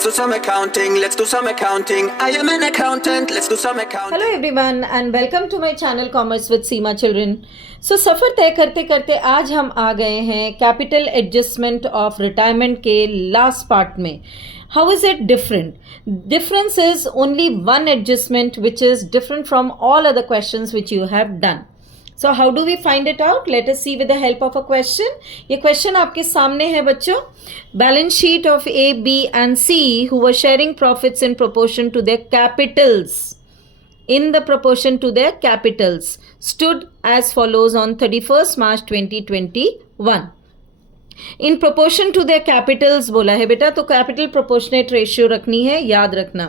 let's do some accounting, let's do some accounting. I am an accountant, let's do some accounting. Hello everyone and welcome to my channel commerce with Seema children. So सफ़र तय करते करते आज हम आ गए हैं कैपिटल एडजस्टमेंट ऑफ रिटायरमेंट के लास्ट पार्ट में। How is it different? Difference is only one adjustment which is different from all other questions which you have done. So how do we find it out? Let us see with the help of a question. ये question आपके सामने है बच्चों। Balance sheet of A, B and C who were sharing profits in proportion to their capitals. In the proportion to their capitals stood as follows on 31st March 2021. In proportion to their capitals बोला है बेटा, तो capital proportionate ratio रखनी है, याद रखना।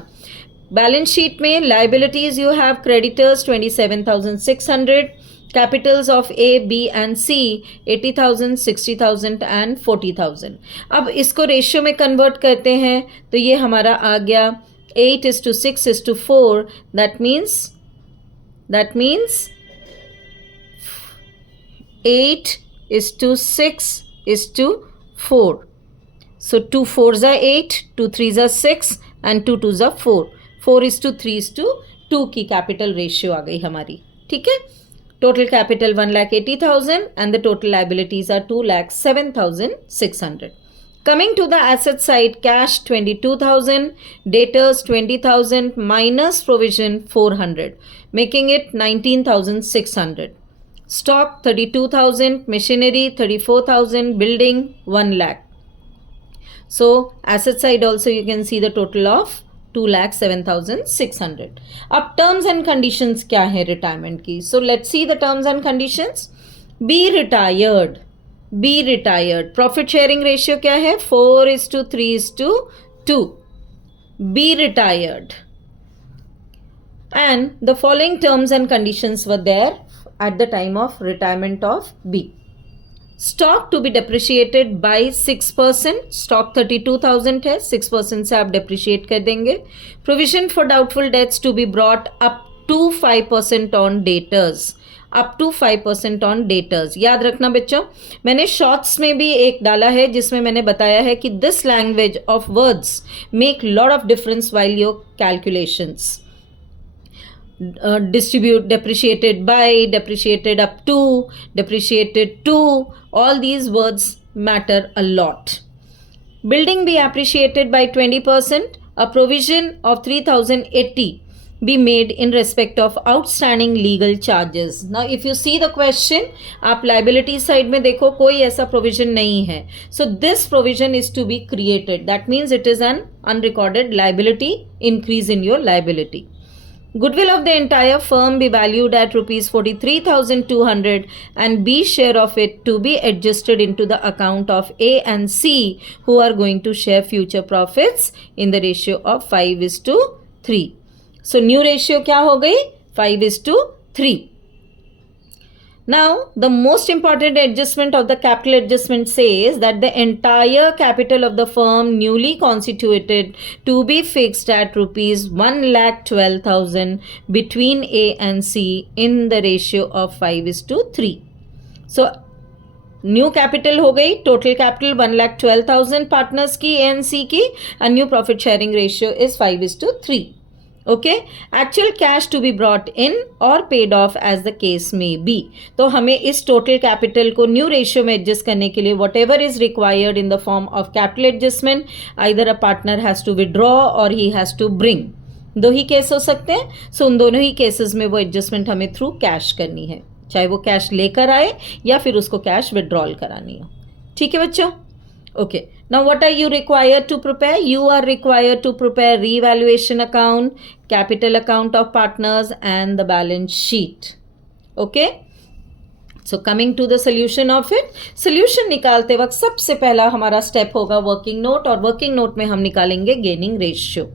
Balance sheet में liabilities you have creditors 27,600. Capitals of A, B and C 80,000, 60,000 and 40,000. अब इसको रेशियो में कन्वर्ट करते हैं तो ये हमारा आ गया 8:6:4. That means 8:6:4. So 2 4s are 8, 2 3s are 6 and 2 2s are 4. 4:3:2 की कैपिटल रेशियो आ गई हमारी। ठीक है, total capital 1,80,000 and the total liabilities are 2,07,600. Coming to the asset side, cash 22,000, debtors 20,000 minus provision 400, making it 19,600. Stock 32,000, machinery 34,000, building 1 lakh. So asset side also you can see the total of 2,07,600. अब terms and conditions क्या है retirement की? So let's see the terms and conditions. B retired profit sharing ratio क्या है? 4:3:2. B retired and the following terms and conditions were there at the time of retirement of B. Stock to be depreciated by 6%। Stock 32,000 है, 6% से आप depreciate कर देंगे। Provision for doubtful debts to be brought up to 5% on debtors. Up to 5% on debtors. याद रखना बच्चों, मैंने shorts में भी एक डाला है जिसमें मैंने बताया है कि this language of words make lot of difference while your calculations. Distribute, depreciated by, depreciated up to, depreciated to, all these words matter a lot. Building be appreciated by 20%, a provision of 3,080 be made in respect of outstanding legal charges. Now if you see the question, आप liability side में देखो कोई ऐसा provision नहीं है, so this provision is to be created. That means it is an unrecorded liability, increase in your liability. Goodwill of the entire firm be valued at rupees 43,200 and B share of it to be adjusted into the account of A and C who are going to share future profits in the ratio of 5:3. So new ratio क्या हो गई? 5:3. Now the most important adjustment of the capital adjustment says that the entire capital of the firm newly constituted to be fixed at rupees 1,12,000 between A and C in the ratio of 5:3. So new capital हो गई, total capital 1,12,000 partners की A and C की, and new profit sharing ratio is 5:3. Okay, actual cash to be brought in or paid off as the case may be. तो हमें इस total capital को new ratio में adjust करने के लिए whatever is required in the form of capital adjustment, either a partner has to withdraw or he has to bring. दो ही case हो सकते हैं, सो उन दोनों ही केसेस में वो एडजस्टमेंट हमें थ्रू कैश करनी है, चाहे वो कैश लेकर आए या फिर उसको कैश विड्रॉल करानी हो। ठीक है बच्चों? Okay, now what are you required to prepare? You are required to prepare revaluation account, capital account of partners and the balance sheet. Okay, so coming to the solution of it, solution निकालते वक्त सबसे पहला हमारा step होगा working note, और working note में हम निकालेंगे gaining ratio.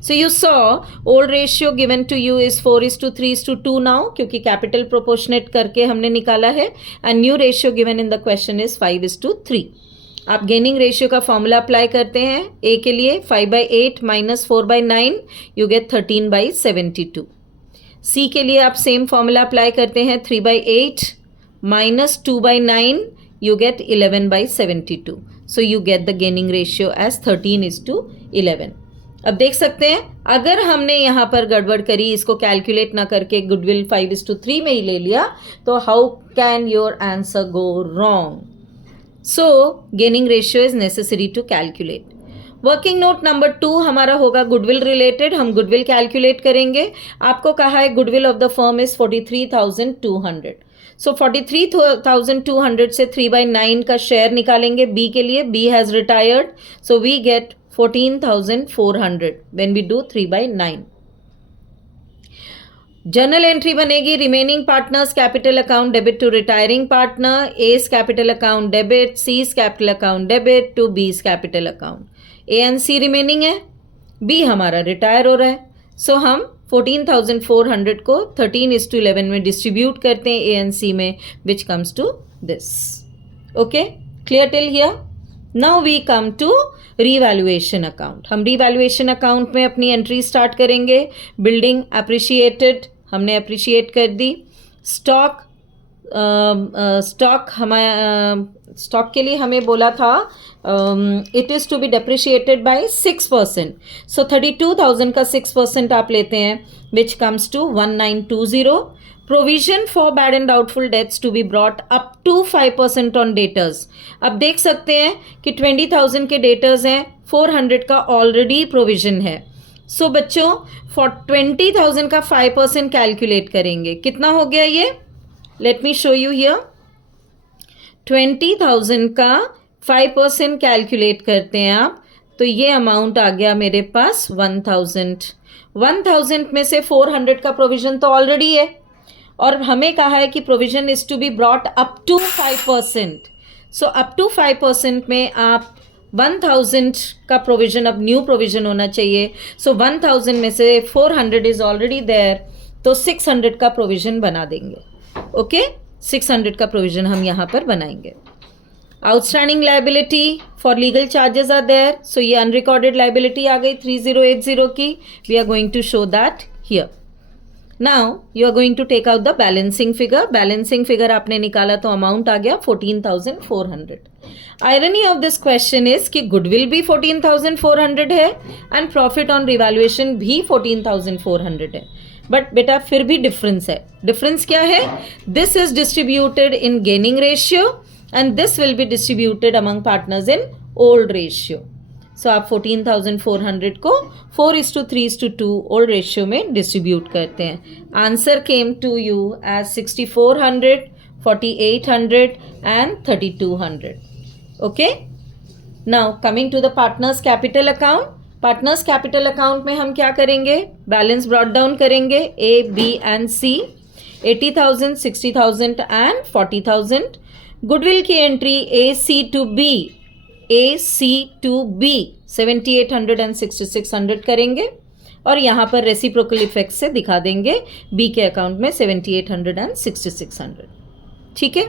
So you saw old ratio given to you is 4:3:2 now, क्योंकि कैपिटल प्रोपोर्शनेट करके हमने निकाला है, and new ratio given in the question is 5:3. आप गेनिंग रेशियो का फॉर्मूला अप्लाई करते हैं। ए के लिए 5/8 माइनस 4/9 यू गेट 13/72। सी के लिए आप सेम फॉर्मूला अप्लाई करते हैं, 3/8 minus 2/9 you get 11/72. So you get the gaining ratio as 13:8. 11। अब देख सकते हैं अगर हमने यहाँ पर गड़बड़ करी, इसको कैलकुलेट ना करके गुडविल 5:3 में ही ले लिया, तो how can your answer go wrong? So gaining ratio is necessary to calculate. Working note number 2 हमारा होगा गुडविल रिलेटेड। हम गुडविल कैलकुलेट करेंगे। आपको कहा है goodwill of the firm is 43,200। So 43,200 से 3/9 का शेयर निकालेंगे बी के लिए। B has retired, so we get 14,400 when we do 3/9. Journal entry बनेगी remaining partners capital account debit to retiring partner, S capital account debit, C's capital account debit to B's capital account. A and C remaining है, B हमारा retire हो रहा है, सो हम 14,400 को 13:11 में distribute करते हैं ए एंड सी में, which comes to this. Okay, clear till here? Now we come to revaluation account. हम रीवैल्यूएशन अकाउंट में अपनी एंट्री स्टार्ट करेंगे। बिल्डिंग अप्रिशिएटेड, हमने अप्रिशिएट कर दी। स्टॉक स्टॉक के लिए हमें बोला था it is to be depreciated by 6%। So 32,000 का 6% आप लेते हैं, which comes to 1920। Provision for bad and doubtful debts to be brought up to 5% on debtors. अब देख सकते हैं कि 20,000 के डेटर्स हैं, 400 का ऑलरेडी प्रोविजन है। सो बच्चों 20,000 का 5% कैलकुलेट करेंगे, कितना हो गया ये? Let me show you here. 20,000 का 5% कैलकुलेट करते हैं आप, तो ये अमाउंट आ गया मेरे पास 1,000। 1,000 में से 400 का प्रोविजन तो ऑलरेडी है, और हमें कहा है कि provision is to be brought up to 5%। So up to 5% में आप 1,000 का प्रोविजन, अब न्यू प्रोविजन होना चाहिए। सो 1,000 में से 400 इज ऑलरेडी देयर, तो 600 का प्रोविजन बना देंगे। ओके, 600 का प्रोविजन हम यहाँ पर बनाएंगे। Outstanding liability for legal charges are there, so ये अनरिकॉर्डेड लाइबिलिटी आ गई 3080 की। We are going to show that here. Now you are going to take out the balancing figure. Balancing figure आपने निकाला तो अमाउंट आ गया 14,400। Irony of this question is कि गुडविल भी 14,400 है एंड प्रॉफिट ऑन रिवैल्यूएशन भी 14,400 है, बट बेटा फिर भी डिफरेंस है। डिफरेंस क्या है? This is distributed in gaining ratio and this will be distributed among partners in old ratio. So आप 14,400 को 4:3:2 ओल्ड रेशियो में डिस्ट्रीब्यूट करते हैं। Answer came to you as 6,400, 4,800 and 3,200। Okay, now coming to the partners capital account. Partners capital account में हम क्या करेंगे? Balance brought down करेंगे, A, B and C. 80,000, 60,000 and 40,000। Goodwill की entry A C to B, A C to B 7,800 and 6,600 करेंगे, और यहाँ पर रेसिप्रोकल इफेक्ट से दिखा देंगे बी के अकाउंट में 7,800 एंड 6,600। ठीक है,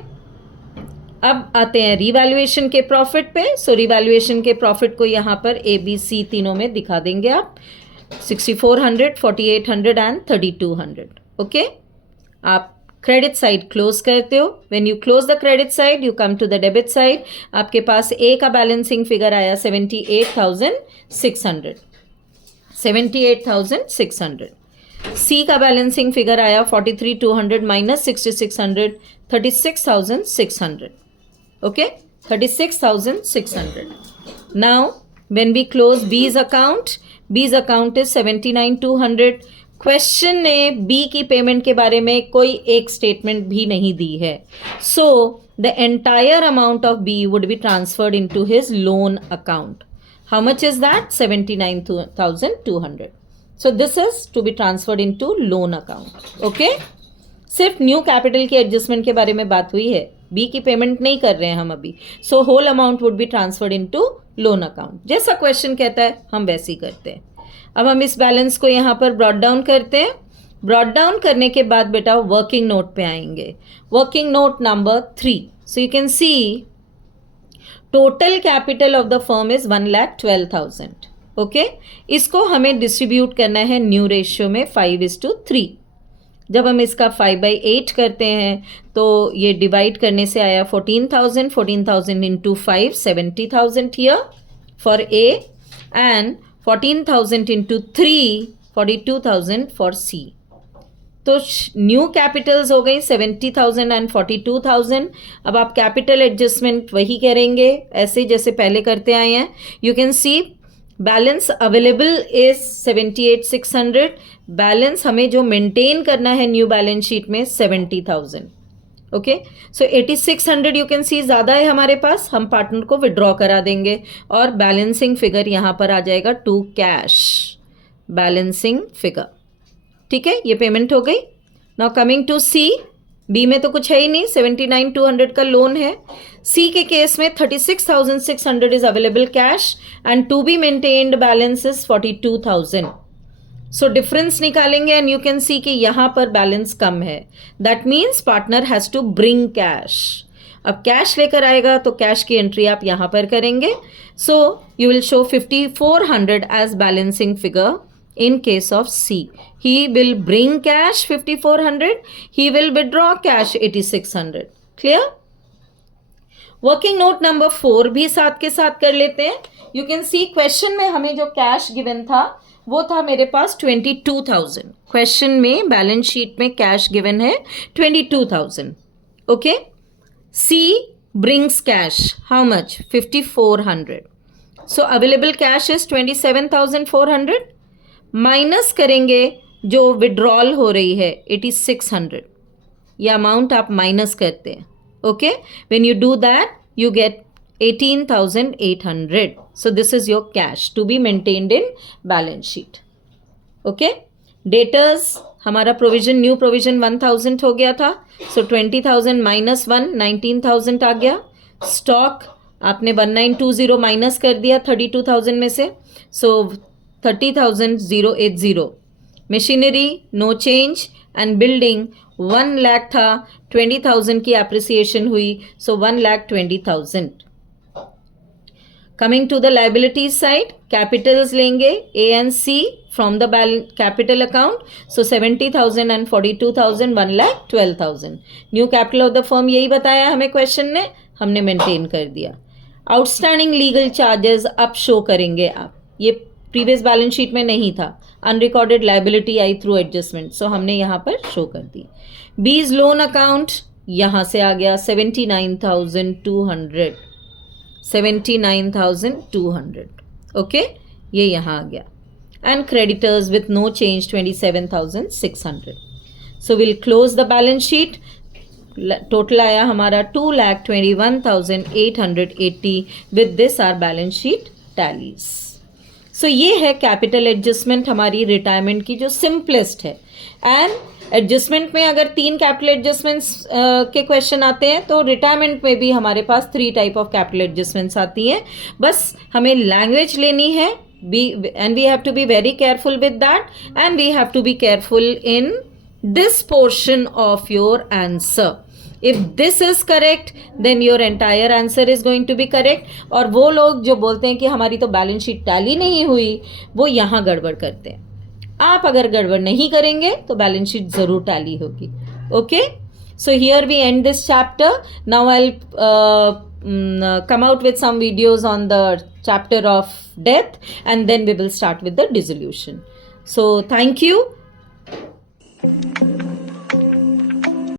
अब आते हैं रिवैल्यूएशन के प्रॉफिट पे। सो रिवैल्यूएशन के प्रॉफिट को यहाँ पर ए बी सी तीनों में दिखा देंगे आप, 6,400, 4,800 एंड 3,200। ओके, आप क्रेडिट साइड क्लोज करते हो। When you close the credit side you come to the debit side. आपके पास ए का बैलेंसिंग फिगर आया 78,600, 78,600। सी का बैलेंसिंग फिगर आया 43,200 minus 6,600, 36,600। Okay, 36,600। Now when we close B's account is 79,200। Question ने बी की पेमेंट के बारे में कोई एक स्टेटमेंट भी नहीं दी है, so the entire amount of B would be transferred into his loan account. How much is that? 79,200। So this is to be transferred into loan account. Okay, सिर्फ न्यू कैपिटल के एडजस्टमेंट के बारे में बात हुई है, बी की payment नहीं कर रहे हैं हम अभी। So whole amount would be transferred into loan account. जैसा क्वेश्चन कहता है हम वैसे ही करते हैं। अब हम इस बैलेंस को यहाँ पर ब्रॉट डाउन करते हैं। ब्रॉट डाउन करने के बाद बेटा वर्किंग नोट पे आएंगे। Working note number 3। So you can C total capital of the firm is 1,12,000। Okay, इसको हमें डिस्ट्रीब्यूट करना है न्यू रेशियो में 5:3। जब हम इसका 5/8 करते हैं तो ये डिवाइड करने से आया 14,000 into 5, 70,000 here for a, and 14,000 into 3, 42,000 for C. तो न्यू कैपिटल्स हो गई 70,000 एंड 42,000. अब आप कैपिटल एडजस्टमेंट वही करेंगे ऐसे जैसे पहले करते आए हैं. You can C balance available is 78,600. Balance हमें जो मेंटेन करना है न्यू बैलेंस शीट में 70,000. ओके, सो 8600 यू कैन सी ज़्यादा है हमारे पास, हम पार्टनर को विड्रॉ करा देंगे और बैलेंसिंग फिगर यहाँ पर आ जाएगा टू कैश. बैलेंसिंग फिगर, ठीक है, ये पेमेंट हो गई. Now coming to C. B में तो कुछ है ही नहीं, 79,200 का लोन है. सी के केस में 36,600 is available cash and to be maintained balance is 42,000. So difference निकालेंगे एंड यू कैन सी कि यहाँ पर बैलेंस कम है. That means partner has to bring cash. अब कैश लेकर आएगा तो कैश की एंट्री आप यहाँ पर करेंगे. So you will show 5400 as balancing figure. In case of C, he will bring cash 5400, he will withdraw cash 8600. Clear? Working note number 4 भी साथ के साथ कर लेते हैं. You can see question में हमें जो कैश गिवन था वो था मेरे पास 22,000. क्वेश्चन में बैलेंस शीट में कैश गिवन है 22,000. Okay, C brings cash how much? 5400. So available cash is 27,400. Minus करेंगे जो विड्रॉल हो रही है 8600. ये अमाउंट आप माइनस करते हैं. Okay, when you do that you get 18,800. So this is your cash to be maintained in balance sheet. Okay, debtors हमारा प्रोविजन न्यू प्रोविजन 1,000 हो गया था. सो 20,000 माइनस 1 19,000 आ गया. स्टॉक आपने 1920 माइनस कर दिया 32,000 में से. So 30,080. Machinery no change and building 1 lakh था, 20,000 की एप्रिसिएशन हुई. So 1,20,000. Coming to the liabilities side, capitals लेंगे A and C from the capital account. So 70,000 and 42,000, 1,12,000. New capital of the firm यही बताया हमें क्वेश्चन ने, हमने मेंटेन कर दिया. आउटस्टैंडिंग लीगल चार्जेस अब शो करेंगे आप. ये प्रीवियस बैलेंस शीट में नहीं था. अनरिकॉर्डेड लाइबिलिटी आई थ्रू एडजस्टमेंट, सो हमने यहाँ पर शो कर दी. बीज लोन अकाउंट यहाँ से आ गया 79,200. 79,200. ओके, ये यहाँ आ गया. And creditors with no change 27,600. So will close the balance sheet. Total आया हमारा 2,21,880. With this our balance sheet tallies. So ये है कैपिटल एडजस्टमेंट हमारी रिटायरमेंट की जो सिंपलेस्ट है. एंड एडजस्टमेंट में अगर 3 कैपिटल एडजस्टमेंट्स के क्वेश्चन आते हैं तो रिटायरमेंट में भी हमारे पास 3 टाइप ऑफ कैपिटल एडजस्टमेंट्स आती हैं. बस हमें लैंग्वेज लेनी है and we have to be very careful with that, and we have to be careful in this portion of your answer. If this is correct, then your entire answer is going to be correct. और वो लोग जो बोलते हैं कि हमारी तो balance sheet tally नहीं हुई, वो यहाँ गड़बड़ करते हैं. आप अगर गड़बड़ नहीं करेंगे तो बैलेंस शीट ज़रूर टैली होगी. Okay, so here we end this chapter. Now I come out with some videos on the chapter of death, and then we will start with the dissolution. So thank you.